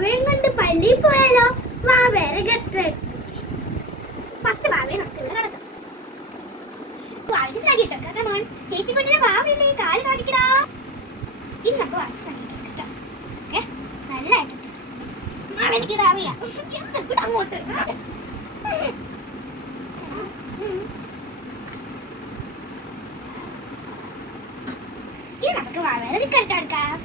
വാവയും കൊണ്ട് പള്ളിയിൽ പോയാലോ? വാവേറെ ഗത്ര ഫസ്റ്റ് വാവയെ നമുക്ക് നടക്കാം. വാവിന്റെ സ്നാഗിട്ടോ മോൻ. ചേച്ചി കുട്ടിയുടെ വാവില്ലേ, കാല് കാണിക്കടാ. ഇന്ന് നമുക്ക് വാവി സ്നാഗിട്ടോ കേട്ടോ. ഓക്കെ, നല്ലതായിട്ട് എനിക്ക് അറിയാം. അങ്ങോട്ട് ഇനി നമുക്ക് വാവേറെ നിൽക്കട്ടോ എടുക്കാം.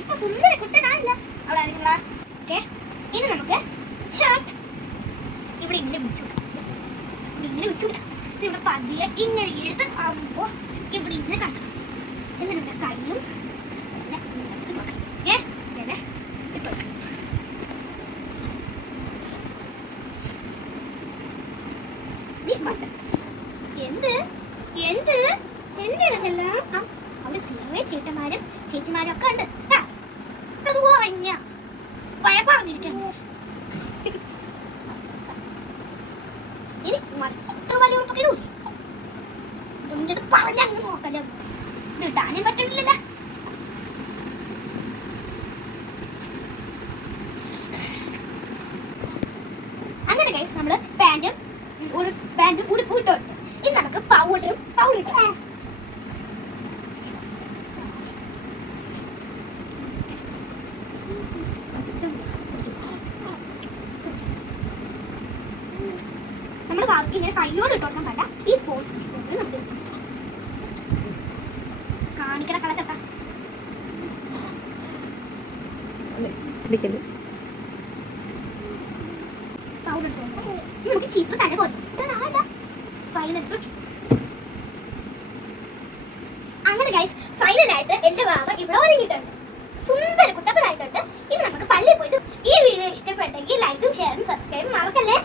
ഇപ്പൊ സുന്ദര കുട്ടനാണല്ലോ അവിടെ ആയിരിക്കുള്ള. ഓക്കെ, ഇനി നമുക്ക് ഷർട്ട് ഇവിടെ ഇങ്ങനെ വിളിച്ചുവിടാം. ഇവിടെ പതിയെ ഇങ്ങനെ എടുത്ത് ആകുമ്പോ ഇവിടെ ഇങ്ങനെ കാട്ടാം. എന്നിട്ട് നമ്മുടെ കയ്യും എന്ത് എന്ത് എന്താണ് ചെല്ലാം. അവിടെ തീരെ ചേട്ടന്മാരും ചേച്ചിമാരും ഒക്കെ ഉണ്ട്. പറഞ്ഞിരിക്കുന്നു പറഞ്ഞങ്ങ് നോക്കല്ലോ. ഇടാനും പറ്റണില്ലല്ലോ. അങ്ങനെ കഴിച്ച് നമ്മള് പാന്റും ഉടുപ്പും ഇട്ടു. ഇനി നമുക്ക് പൗഡറും ഇട്ടാം. നമ്മൾ ഇങ്ങനെ കയ്യോട് ഇട്ട് കൊടുക്കാൻ പറ്റ. ഈ സ്പോർട്സ് നമുക്ക് കാണിക്കണ കളച്ചട്ട നമുക്ക് ചീപ്പ് തന്നെ പോലും. അങ്ങനെ ഗൈസ്, ഫൈനലായിട്ട് എന്റെ വാവ ഇവിടെ ഒരുങ്ങിയിട്ടുണ്ട്. സുന്ദര കുട്ടപ്പനായിട്ടുണ്ട്. ഇനി നമുക്ക് പള്ളിയിൽ പോയിട്ട് ഈ വീഡിയോ ഇഷ്ടപ്പെട്ടെങ്കിൽ ലൈക്കും ഷെയറും സബ്സ്ക്രൈബും മറക്കല്ലേ.